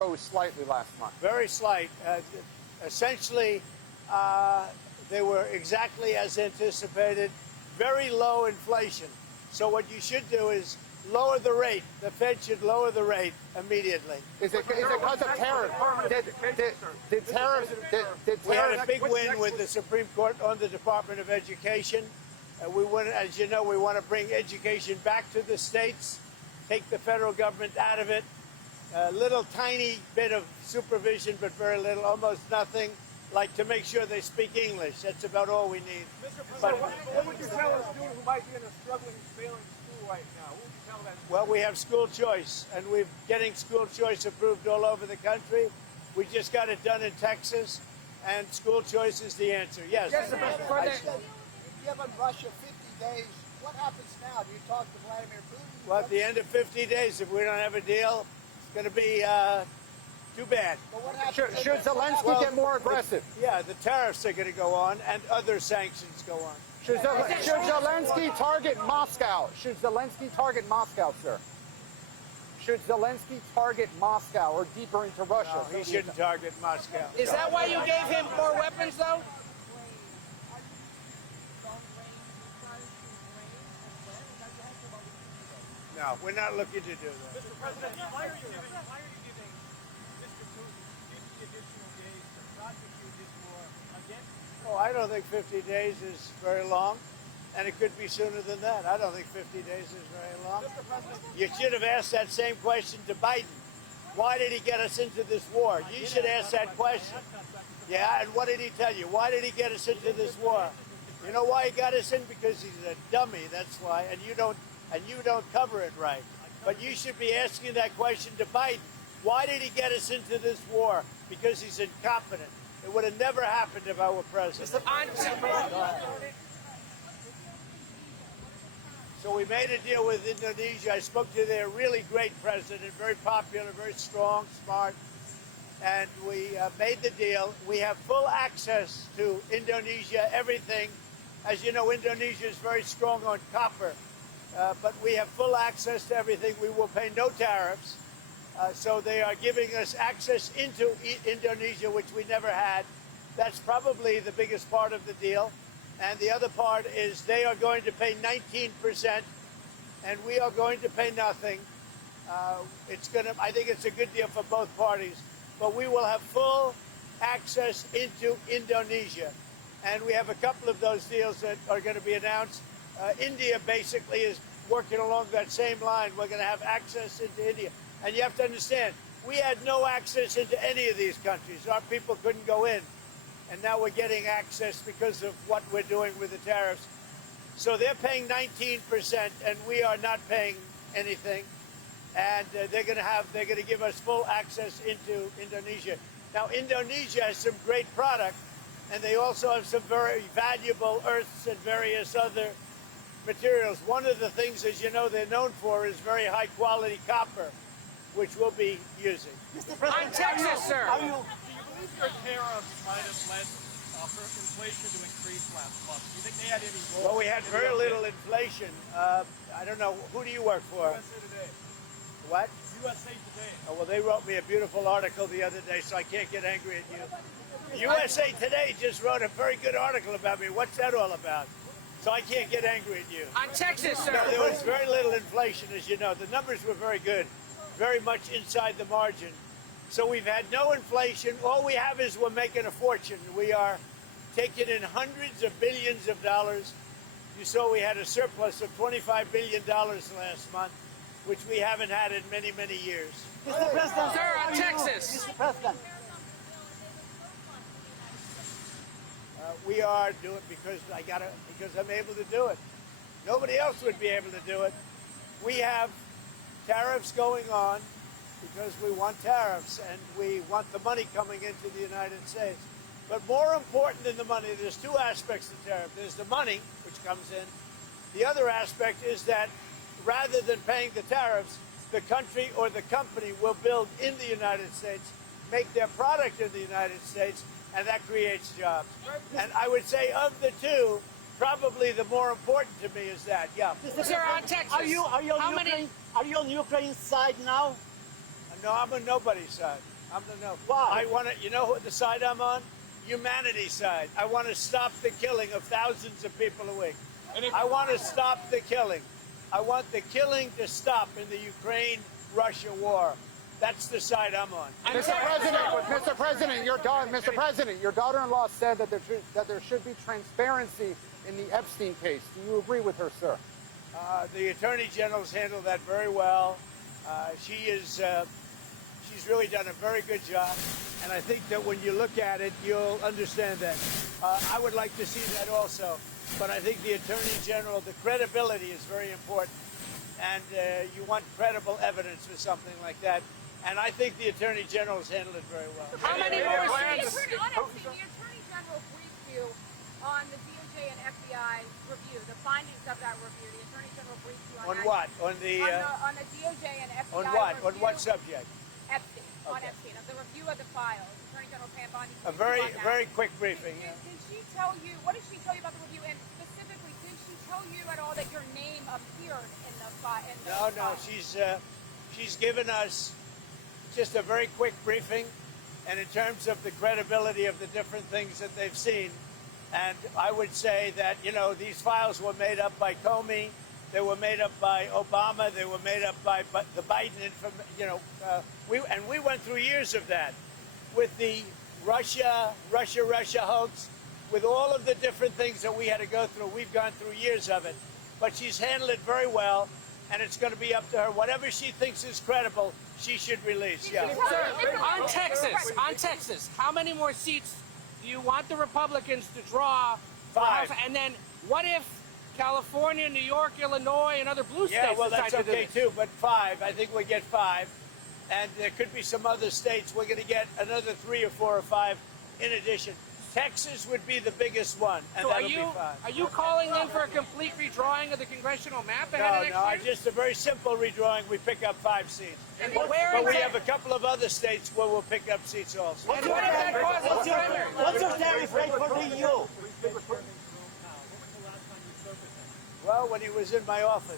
rose slightly last month. Very slight. Essentially, they were exactly as anticipated. Very low inflation. So what you should do is lower the rate. The Fed should lower the rate immediately. Is it because of tariffs? Did tariffs? We had a big win with the Supreme Court on the Department of Education. We want, as you know, we want to bring education back to the states, take the federal government out of it. A little tiny bit of supervision, but very little, almost nothing, like to make sure they speak English. That's about all we need. Mr. President, what would you tell a student who might be in a struggling, failing school right now? What would you tell them? Well, we have school choice, and we're getting school choice approved all over the country. We just got it done in Texas, and school choice is the answer. Yes. Yes, Mr. President. You've given Russia 50 days. What happens now? Do you talk to Vladimir Putin? Well, at the end of 50 days, if we don't have a deal, it's going to be too bad. But what happens? Should Zelensky get more aggressive? Yeah, the tariffs are going to go on, and other sanctions go on. Should Zelensky target Moscow? Should Zelensky target Moscow, sir? Should Zelensky target Moscow or deeper into Russia? No, he shouldn't target Moscow. Is that why you gave him more weapons, though? No, we're not looking to do that. Mr. President, why are you giving Mr. Putin 50 additional days to prosecute this war against? Oh, I don't think 50 days is very long, and it could be sooner than that. I don't think 50 days is very long. Mr. President, You should have asked that same question to Biden. Why did he get us into this war? You should ask that question. Yeah, and what did he tell you? Why did he get us into this war? You know why he got us in? Because he's a dummy, that's why, and you don't cover it right. But you should be asking that question to Biden. Why did he get us into this war? Because he's incompetent. It would have never happened if I were president. So we made a deal with Indonesia. I spoke to their really great president, very popular, very strong, smart. And we made the deal. We have full access to Indonesia, everything. As you know, Indonesia is very strong on copper. But we have full access to everything. We will pay no tariffs. So they are giving us access into Indonesia, which we never had. That's probably the biggest part of the deal. And the other part is they are going to pay 19%, and we are going to pay nothing. I think it's a good deal for both parties. But we will have full access into Indonesia. And we have a couple of those deals that are going to be announced. India basically is working along that same line. We're going to have access into India. And you have to understand, we had no access into any of these countries. Our people couldn't go in. And now we're getting access because of what we're doing with the tariffs. So they're paying 19%, and we are not paying anything. And they're going to give us full access into Indonesia. Now, Indonesia has some great product, and they also have some very valuable earths and various other materials. One of the things, as you know, they're known for is very high-quality copper, which we'll be using. On Texas, sir. do you believe your tariffs might have led inflation to increase last month? Do you think they had any role? Well, we had very little inflation. I don't know. Who do you work for? USA Today. What? USA Today. Oh, well, they wrote me a beautiful article the other day, so I can't get angry at you. USA Today just wrote a very good article about me. What's that all about? So I can't get angry at you. On Texas, sir. No, there was very little inflation, as you know. The numbers were very good, very much inside the margin. So we've had no inflation. All we have is we're making a fortune. We are taking in hundreds of billions of dollars. You saw we had a surplus of $25 billion last month, which we haven't had in many, many years. Mr. President, Sir, on Texas. Mr. President, We are doing it because I'm able to do it. Nobody else would be able to do it. We have tariffs going on because we want tariffs and we want the money coming into the United States. But more important than the money, there's two aspects to tariff. There's the money, which comes in. The other aspect is that rather than paying the tariffs, the country or the company will build in the United States, make their product in the United States, and that creates jobs. And I would say of the two, probably the more important to me is that, yeah. Sir, on Texas. are you on How many- Ukraine's side now? No, I'm on nobody's side. I want to, you know what the side I'm on? Humanity side. I want to stop the killing of thousands of people a week. I want to stop the killing. I want the killing to stop in the Ukraine-Russia war. That's the side I'm on. Mr. President, your daughter-in-law said that there should be transparency in the Epstein case. Do you agree with her, sir? The Attorney General's handled that very well. She's really done a very good job, and I think that when you look at it, you'll understand that. I would like to see that also, but I think the Attorney General, the credibility is very important, and you want credible evidence for something like that, and I think the Attorney General's handled it very well. How many more seats? The Attorney General briefed you on the DOJ and FBI review, the findings of that review. The Attorney General briefed you on On that. what? On the DOJ and FBI on what? review. On what subject? Epstein. Okay. On Epstein. Of the review of the files. Attorney General Pam Bondi. A very quick briefing. Did she tell you? What did she tell you about the review? And specifically, did she tell you at all that your name appeared in the file? No. She's given us just a very quick briefing, and in terms of the credibility of the different things that they've seen, and I would say that these files were made up by Comey, they were made up by Obama, they were made up by the Biden we went through years of that with the Russia hoax, with all of the different things that we had to go through. We've gone through years of it, but she's handled it very well, and it's going to be up to her. Whatever she thinks is credible, she should release. Yeah. Sir, on Texas, how many more seats do you want the Republicans to draw? for 5. House? And then what if California, New York, Illinois, and other blue states Yeah, well, that's decide to do okay this? too, but 5. I think we get 5. And there could be some other states. We're going to get another 3 or 4 or 5 in addition. Texas would be the biggest one, and So that'll be 5. Are you calling in for a complete redrawing of the congressional map ahead of next No, year? just a very simple redrawing. We pick up 5 seats. And where But in we Tex- have a couple of other states where we'll pick up seats also. And what if that causes primary? What's your tariff rate for the EU? Well, when he was in my office,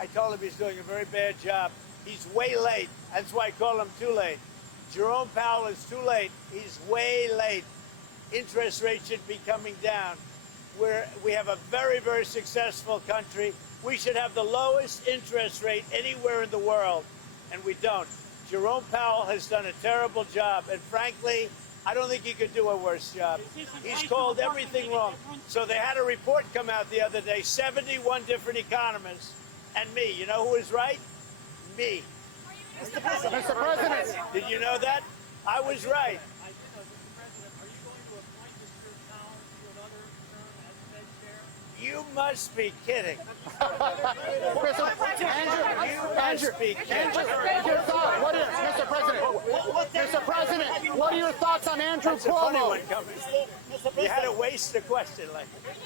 I told him he's doing a very bad job. He's way late. That's why I call him too late. Jerome Powell is too late. He's way late. Interest rates should be coming down. We have a very, very successful country. We should have the lowest interest rate anywhere in the world, and we don't. Jerome Powell has done a terrible job, and frankly, I don't think he could do a worse job. He's called everything wrong. So they had a report come out the other day, 71 different economists, and me. You know who was right? Me. Mr. President. Did you know that? I was right. You must be kidding. Mr. President, what are your thoughts on Andrew That's a funny Cuomo? one coming. You had to waste a question like that.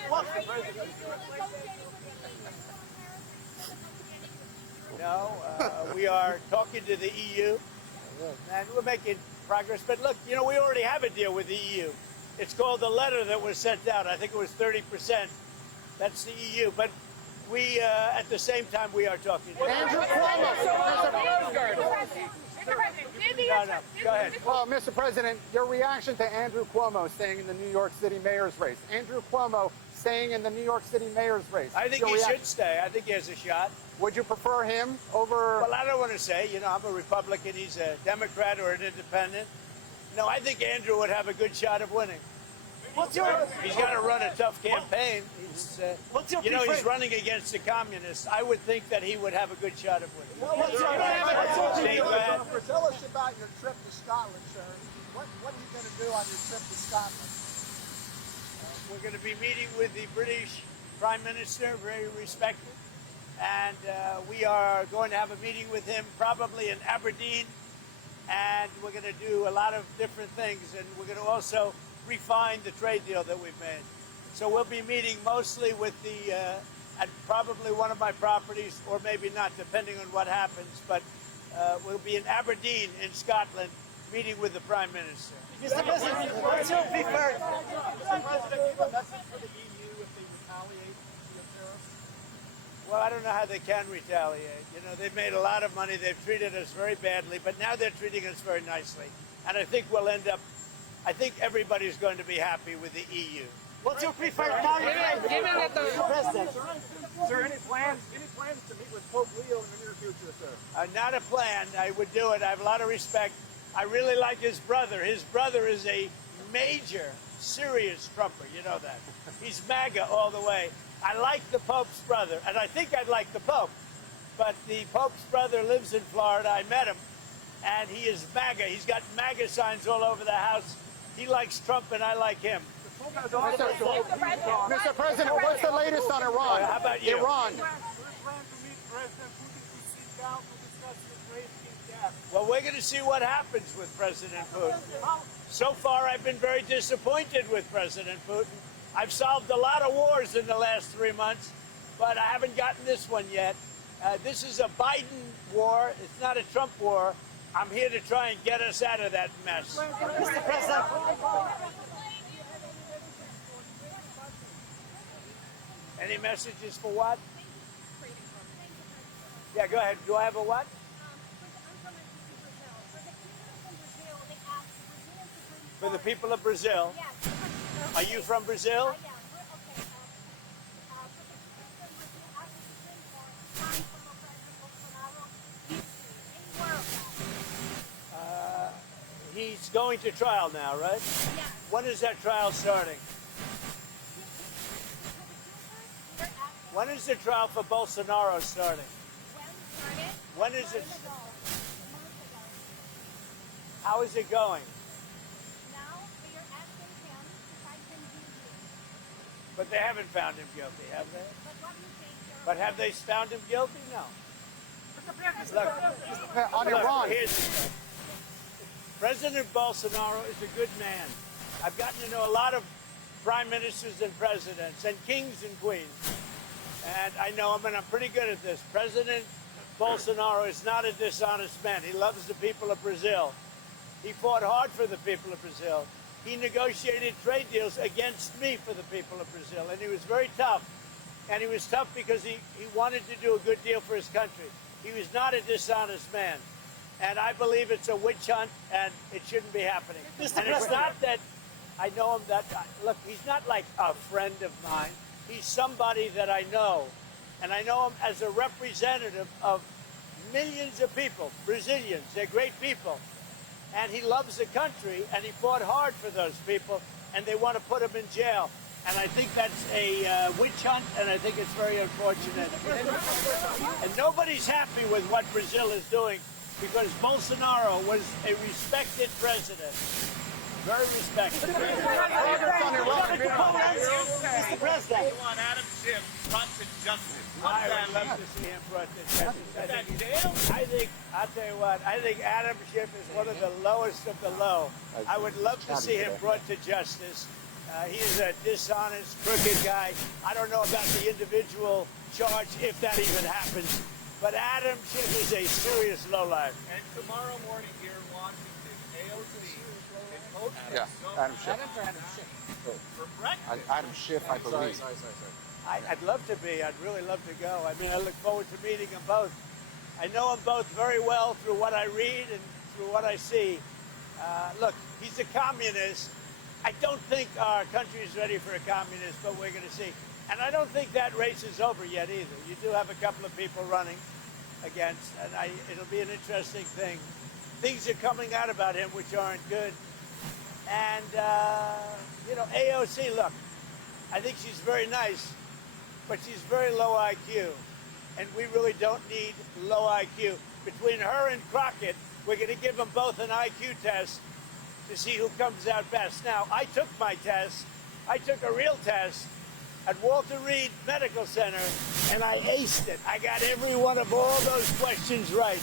No, we are talking to the EU, and we're making progress. But look, we already have a deal with the EU. It's called the letter that was sent out. I think it was 30%. That's the EU. But we, at the same time, we are talking to Andrew Cuomo. No, go ahead. Well, Mr. President, your reaction to Andrew Cuomo staying in the New York City mayor's race. Andrew Cuomo staying in the New York City mayor's race. I think he should stay. I think he has a shot. Would you prefer him over... Well, I don't want to say. I'm a Republican. He's a Democrat or an independent. No, I think Andrew would have a good shot of winning. He's got to run a tough campaign. He's running against the communists. I would think that he would have a good shot of winning. Tell us about your trip to Scotland, sir. What are you going to do on your trip to Scotland? We're going to be meeting with the British Prime Minister, very respected, and we are going to have a meeting with him probably in Aberdeen, and we're going to do a lot of different things, and we're going to also refine the trade deal that we've made. So we'll be meeting mostly with at probably one of my properties, or maybe not, depending on what happens, but we'll be in Aberdeen in Scotland meeting with the Prime Minister. Mr. President, what's your preferred? Mr. President, give a message for the EU if they retaliate via tariffs? Well, I don't know how they can retaliate. You know, they've made a lot of money. They've treated us very badly, but now they're treating us very nicely. And I think we'll end up, I think everybody's going to be happy with the EU. What's your preferred tariff rate? Given that the President. Sir, any plans to meet with Pope Leo in the near future, sir? Not a plan. I would do it. I have a lot of respect. I really like his brother. His brother is a major, serious Trumper. You know that. He's MAGA all the way. I like the Pope's brother, and I think I'd like the Pope. But the Pope's brother lives in Florida. I met him, and he is MAGA. He's got MAGA signs all over the house. He likes Trump, and I like him. Mr. President, what's the latest on Iran? How about you? Iran. We're planning to meet President Putin to sit down to discuss the trade gap. Well, we're going to see what happens with President Putin. So far, I've been very disappointed with President Putin. I've solved a lot of wars in the last 3 months, but I haven't gotten this one yet. This is a Biden war. It's not a Trump war. I'm here to try and get us out of that mess. Mr. President. Any messages for what? Yeah, go ahead. Do I have a what? For the people of Brazil. Are you from Brazil? He's going to trial now, right? Yes. When is that trial starting? When is the trial for Bolsonaro starting? When is it? How is it going? But they haven't found him guilty, have they? But have they found him guilty? No. Look, On Iran. President Bolsonaro is a good man. I've gotten to know a lot of prime ministers and presidents and kings and queens. And I know him, and I'm pretty good at this. President Bolsonaro is not a dishonest man. He loves the people of Brazil. He fought hard for the people of Brazil. He negotiated trade deals against me for the people of Brazil, and he was very tough. And he was tough because he wanted to do a good deal for his country. He was not a dishonest man. And I believe it's a witch hunt, and it shouldn't be happening. And it's not that I know him that, look, he's not like a friend of mine. He's somebody that I know. And I know him as a representative of millions of people, Brazilians. They're great people. And he loves the country, and he fought hard for those people, and they want to put him in jail. And I think that's a witch hunt, and I think it's very unfortunate. And nobody's happy with what Brazil is doing, because Bolsonaro was a respected president. Very respected. Mr. President. We want Adam Schiff brought to justice. I would love to see him brought to justice. I'll tell you what, I think Adam Schiff is one of the lowest of the low. I would love to see him brought to justice. He's a dishonest, crooked guy. I don't know about the individual charge, if that even happens. But Adam Schiff is a serious lowlife. And tomorrow morning here in Washington, AOC is hosting Adam Schiff. Adam Schiff. for breakfast. Adam Schiff, I believe. I'd love to be. I'd really love to go. I mean, I look forward to meeting them both. I know them both very well through what I read and through what I see. Look, he's a communist. I don't think our country is ready for a communist, but we're going to see. And I don't think that race is over yet either. You do have a couple of people running against, and it'll be an interesting thing. Things are coming out about him which aren't good. And, AOC, look, I think she's very nice, but she's very low IQ. And we really don't need low IQ. Between her and Crockett, we're going to give them both an IQ test to see who comes out best. Now, I took my test. I took a real test at Walter Reed Medical Center, and I aced it. I got every one of all those questions right.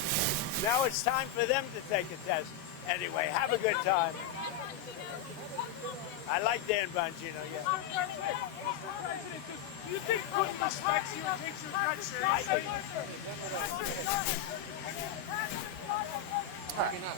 Now it's time for them to take a test. Anyway, have a good time. I like Dan Bongino, yeah. Do you think Putin respects you and takes your threats seriously? Maybe not.